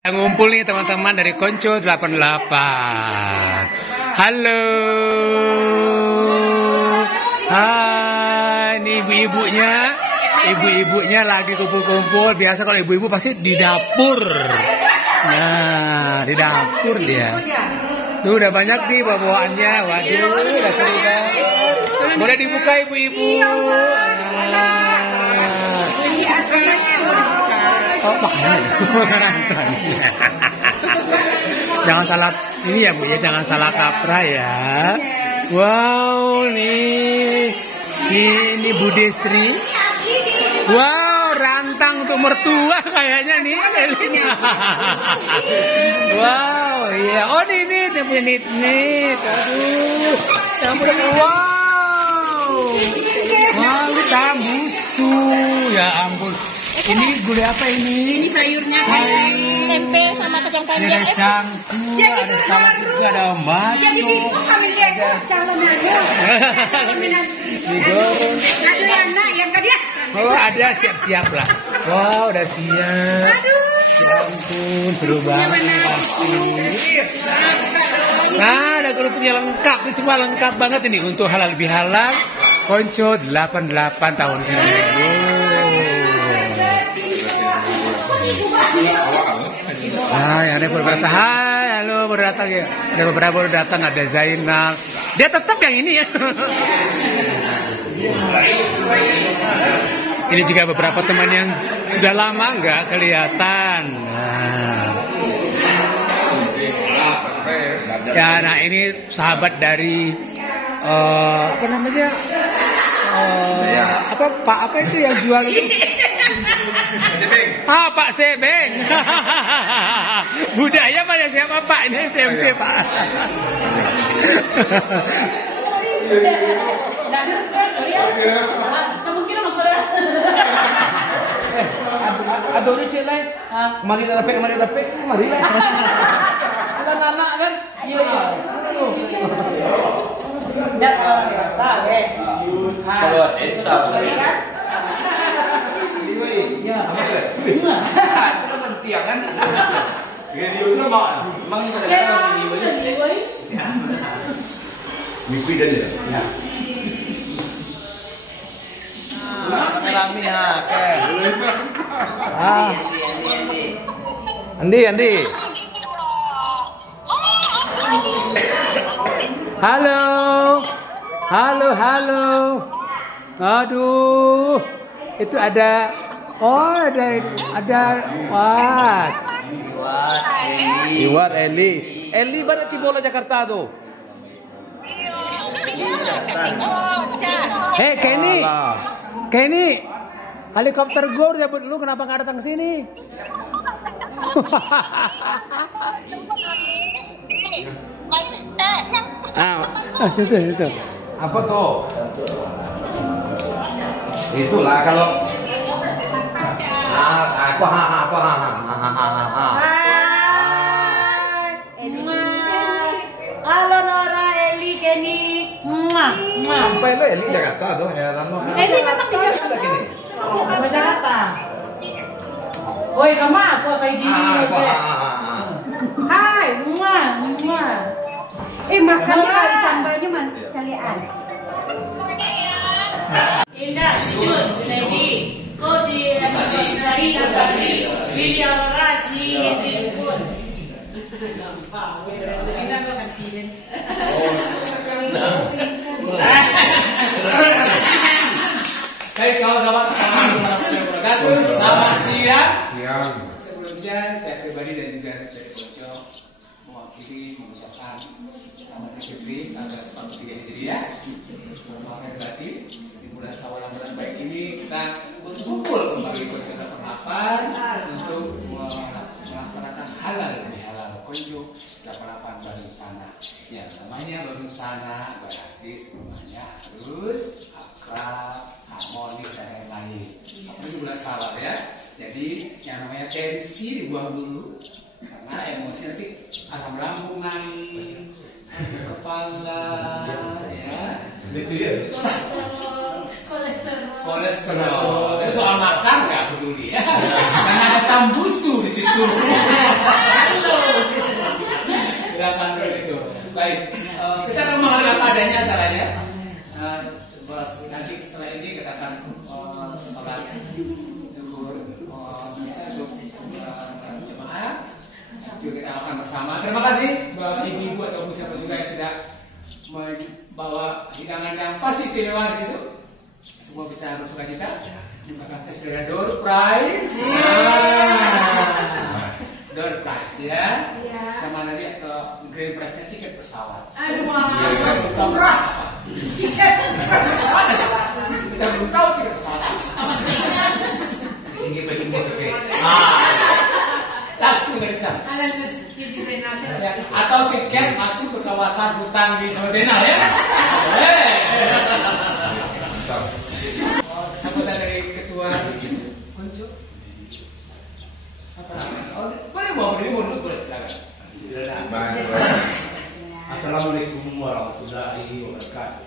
Ngumpul nih teman-teman dari Konco 88. Halo. Hai, ini ibu-ibunya lagi kumpul-kumpul. Biasa kalau ibu-ibu pasti di dapur. Nah, di dapur dia. Tuh udah banyak nih bawaannya. Waduh, udah seru kan. Boleh dibuka ibu-ibu. Oh, jangan salah ini ya Bu ya, jangan salah kaprah ya. Wow, nih ini Bu Destri. Wow, rantang untuk mertua kayaknya nih. Wow, iya. Oh, ini dia punya nit. Aduh, wow. Wow, tambusu. Ya ampun. Ini gulai apa ini? Ini sayurnya tempe sama kacang panjang. Ada cangkul, ada salad juga, ada maco. Digoreng. Oh, ada siap-siap lah. Wow, udah siap. Ya ampun, seru banget pasti. Nah, ada kerupuknya lengkap. Ini semua lengkap banget ini untuk halal bihalal. Konco 88 tahun ini. Nah, yang ada beberapa datang. Hai, halo, baru datang ya. Ada beberapa baru datang, ada Zainal. Dia tetap yang ini ya. Ini juga beberapa teman yang sudah lama nggak kelihatan. Ya, nah ini sahabat dari apa namanya? Apa itu yang jual itu? Pak Sebeng. Budaya pada siapa Pak? Ini SMP Pak. Aduh ni cik lain. Mari dapet. Mari lah. Anak-anak kan. Gila. Dah biasa leh. Kalau itu sama kan? Ya. Itu penting kan? Video itu mah memang ini ada video ini. Mimpi dah dia. Ya. Rami ha, ke. Andi. Halo. Aduh. Itu ada Wat. Iwat Eli. Eli mana ti bola Jakarta tu? Hei Kenny, helikopter gor jemput lu, kenapa nggak datang ke sini? Itu. Apa tuh? Itulah kalau aku Halo Nora, Eli, Kenny. Sampai lo Eli Jakarta tuh heran lo. Eli memang di Jakarta. Woi, kamu aku kayak gini. Hai, Makannya kali sambalnya calian. Indah, jujur, Lady. Kau di dari video rasi pun. Kita kau kantin. Baik kawan-kawan, selamat siang. Sebelumnya saya pribadi dan juga dari Konco mewakili mengucapkan selamat Idul Fitri tanggal 43 Hijriah. Saya berarti di bulan Syawal yang bulan baik ini kita berkumpul kembali Konco 88 untuk melaksanakan halal bihalal Konco 88 Barusana. Ya, namanya Barusana berarti semuanya harus akrab, harmonis dan lain-lain. Apalagi bulan Syawal ya. Jadi yang namanya tensi dibuang dulu karena emosi nanti asam lambung naik, sakit kepala, ya. Itu ya. Kolesterol. Soal makan nggak peduli ya. Karena ada tambusu di situ. Gerakan dulu itu. Baik, kita akan mengalami apa adanya acaranya. Coba nanti setelah ini kita akan sholat zuhur bisa untuk jemaah. Juga kita akan bersama. Terima kasih Bapak Ibu atau siapa juga yang sudah membawa hidangan yang pasti istimewa di situ. Semua bisa bersuka cita. Terima kasih sudah ada door prize. Door prize ya. Sama nanti atau grand prize-nya tiket pesawat. Aduh, murah. Tiket pesawat aja. Kita belum tahu tiket pesawat sama sekali. Tinggi oke. Langsung kencang. Atau tiket masuk ke kawasan hutan di Samarinda ya. Sambutan dari ketua Kuncu. Boleh bawa berdiri mundur boleh silakan. Assalamualaikum warahmatullahi wabarakatuh.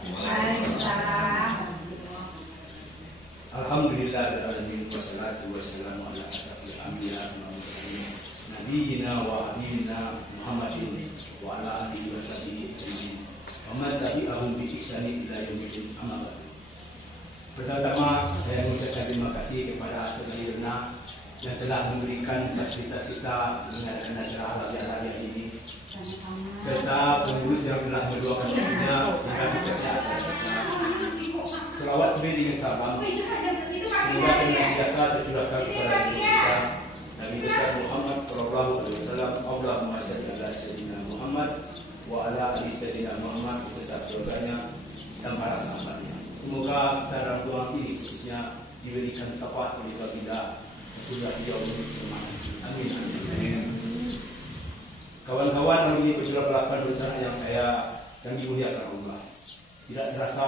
Alhamdulillahirrahmanirrahim. Wassalatu wassalamu ala asyrafil anbiya wal mursalin nabiyina wa habibina Muhammadin wa ala alihi wa sahbihi ajma'in. Wa man tabi'ahum bi ihsanin ila yaumil amma ba'd. Pertama, saya mengucapkan terima kasih kepada Saudara yang telah memberikan fasilitas kita mengadakan acara halal bihalal ini, serta pengurus yang telah mendoakan kita hingga suksesnya acara kita. Selawat beri salam semoga senantiasa tercurahkan kepada kita Nabi besar Muhammad sallallahu alaihi wasallam. Allahumma shalli ala sayyidina Muhammad wa ala ali sayyidina Muhammad serta keluarganya dan para sahabatnya. Semoga kita dalam doa ini khususnya diberikan syafaat oleh baginda Rasulullah SAW. Amin. Kawan-kawan, ini pejuang pelakuan berencana yang saya dan dimuliakan Allah. Tidak terasa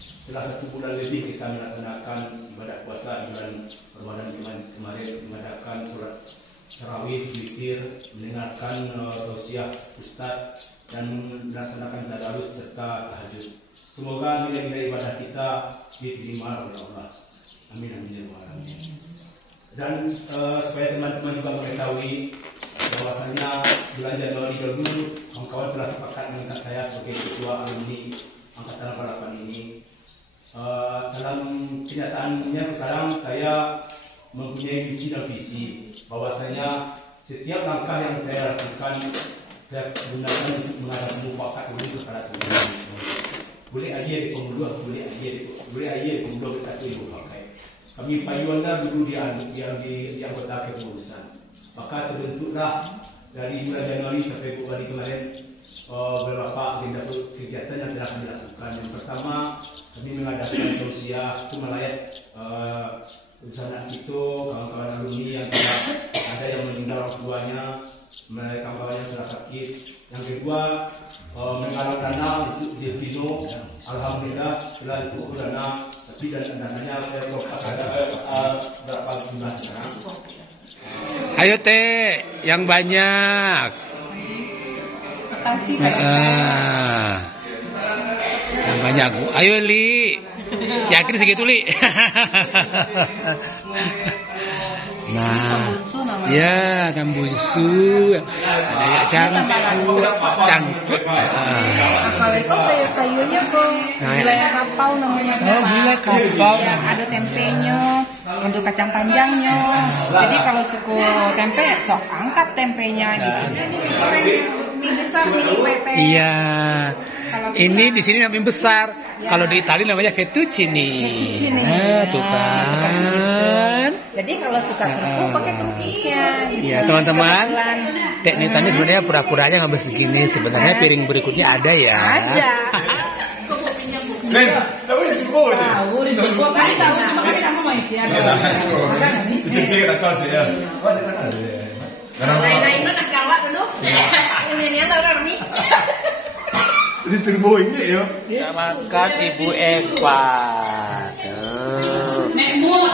setelah 1 bulan lebih kita melaksanakan ibadah puasa di bulan Ramadan kemarin, mengadakan surat tarawih, zikir, mendengarkan tausiah ustaz dan melaksanakan tadarus serta tahajud. Semoga nilai-nilai ibadah kita diterima oleh Allah. Amin amin ya rabbal alamin. Dan supaya teman-teman juga mengetahui bahwasanya bulan Januari dulu kawan-kawan telah sepakat mengangkat saya sebagai ketua alumni angkatan 88 ini. Dalam kenyataannya sekarang saya mempunyai misi dan visi bahwasanya setiap langkah yang saya lakukan saya gunakan untuk menghadap mufakat dulu kepada Tuhan. Boleh aja di pemuluh, boleh aja di pemuluh kita itu pakai. Kami payuannya dulu di anggota kepengurusan. Maka terbentuklah dari bulan Januari sampai hari kemarin beberapa agenda kegiatan yang telah kami lakukan. Yang pertama, kami mengadakan tausiah itu melayat anak itu kawan-kawan alumni yang telah ada yang meninggal orang tuanya, mereka kawan yang sudah sakit. Yang kedua, menggalang dana untuk Jevino. Alhamdulillah setelah itu dana, tapi dananya saya belum ada berapa jumlah sekarang. Ayo teh, yang banyak. Makasih. Yang banyak. Ayo Li. Yakin segitu Li. Nah, ya tambusu, ada ya cangkut. Kalau itu sayur-sayurnya kok gulai kapau namanya. Oh, gulai kapau. Ya, ada tempenya, ada kacang panjangnya. Jadi kalau suku tempe, sok angkat tempenya gitu. Mie besar, mie pete. Iya. Ini di sini namanya besar. Ya. Kalau di Italia namanya fettuccine. Nah, tuh kan. Jadi kalau suka kerupuk pakai kerupuknya. Gitu. Ya teman-teman, teknik tadi sebenarnya pura-puranya nggak segini. Sebenarnya piring berikutnya ada ya. Ada. Ben, tahu di Jepang aja. Tahu di Jepang kan tahu cuma kan kamu mau ician. Di sini kita tahu sih ya. Lain-lain nak kawat dulu. Ini tahu Rami. Distribuin ya. Kita makan Ibu Eva.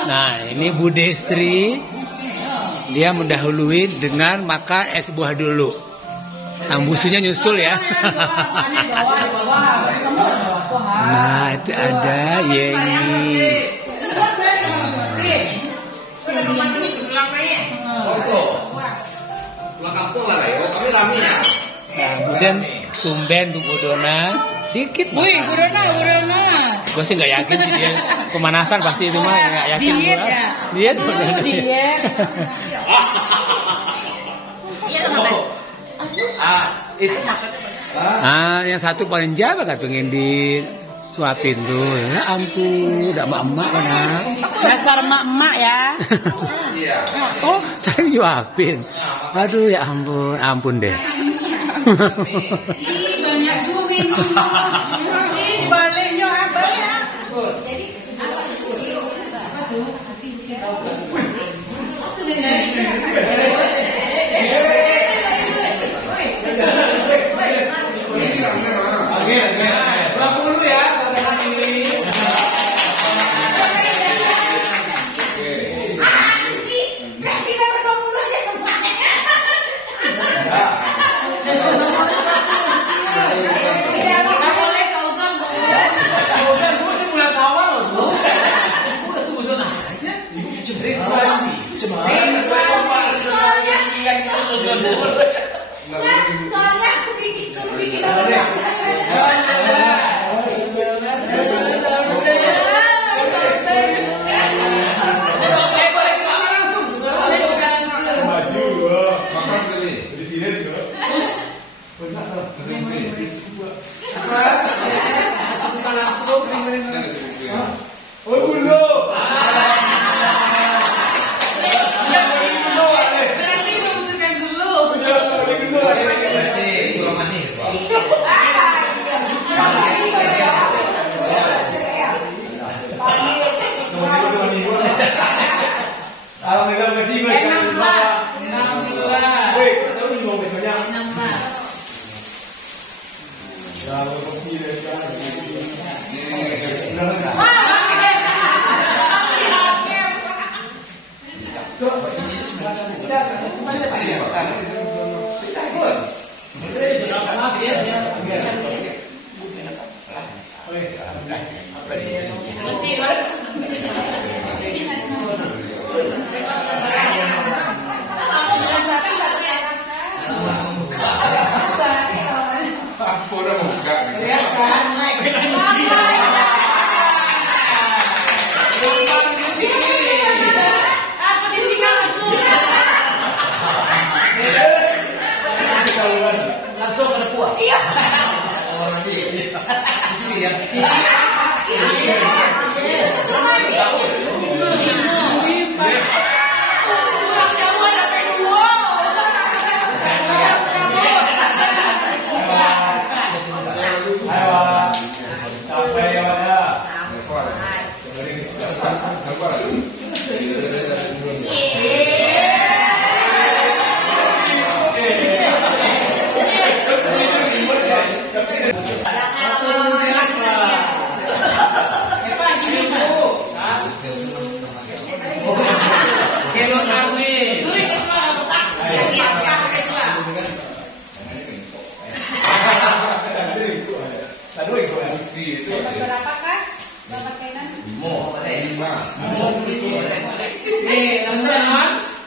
Nah, ini Bu Destri. Dia mendahului dengan makan es buah dulu. Tambusunya nyusul ya. Nah, itu ada Yeni. Pulang kampung lah, kami rame ya. Nah, kemudian tumben tuh Budona dikit. Wih, Budona. Gue sih nggak yakin sih dia pemanasan pasti itu mah nggak yakin gue. Diet ya? Diet Budona. Diet. Itu Yang satu paling jago kan pengen disuapin tuh. Ya ampun, udah emak-emak mana. Dasar emak-emak ya. Iya. Oh, saya nyuapin. Aduh ya ampun deh. Banyak duit. Baliknya apa ya? Jadi apa tuh? Pulang dulu ya, teman-teman ini. Soalnya aku bikin Alhamdulillah masih banyak. 16. Woi, tahu nih mau besoknya. 16. Kalau kopi dari sekarang.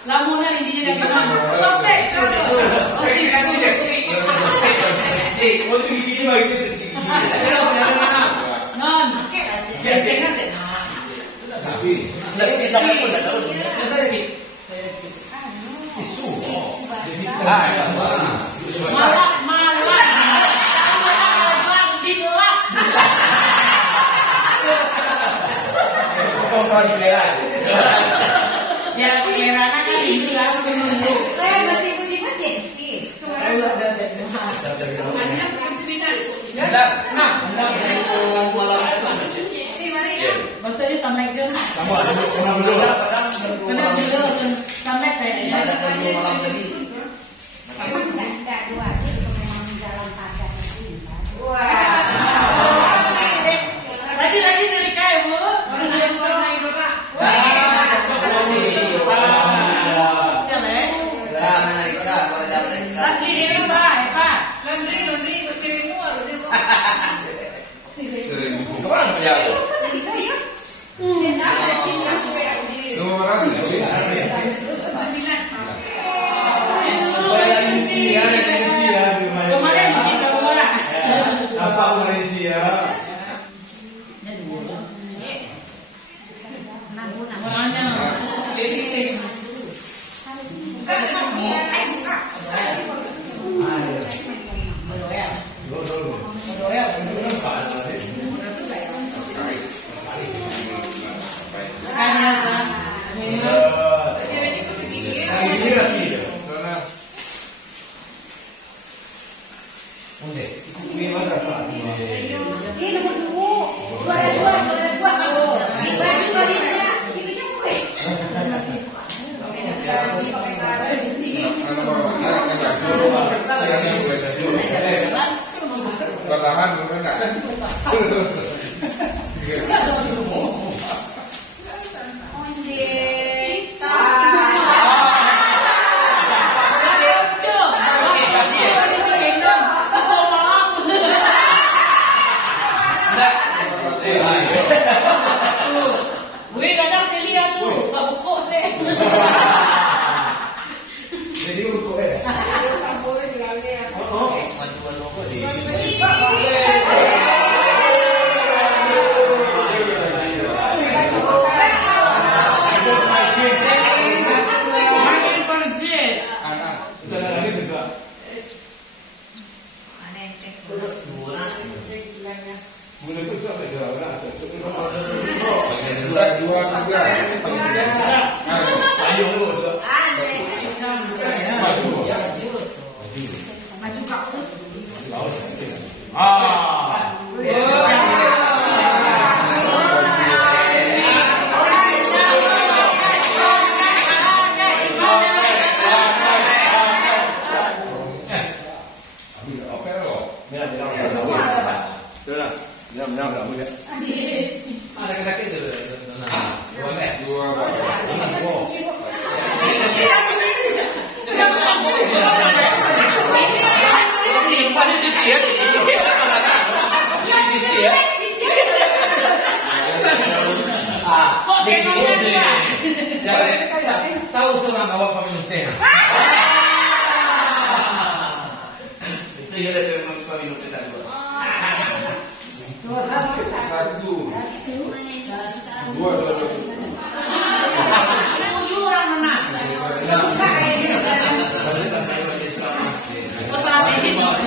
Lamunan intinya dari mana? Sampai non. Ya, kira-kira kan ini lah menunggu. Berarti masih. Maksudnya sampai jam. Kamu ada dulu. Benar dulu sampai kayaknya. Enggak dua sih memang jalan padat. Lagi dari kayak Bu. Rinci ya, rinci ya. Kemarin rinci sama. Apa rinci ya? Pertahan dulu enggak? Wih, kadang saya lihat tuh, tak pokok saya. Jadi untuk tahu seorang awak peminum teh. Itu ya dari peminum teh tadi. Satu. Dua.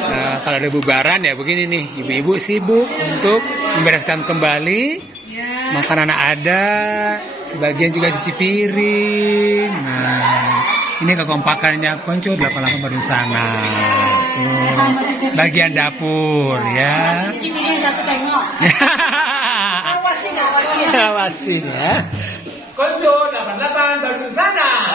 Nah, kalau ada bubaran ya begini nih, ibu-ibu sibuk untuk membereskan kembali, makanan ada, sebagian juga cuci piring. Nah, ini kekompakannya Konco 88 Barusana. Tuh, bagian dapur ya. Cuci piring satu tengok. Awasin ya. Konco 88 Barusana.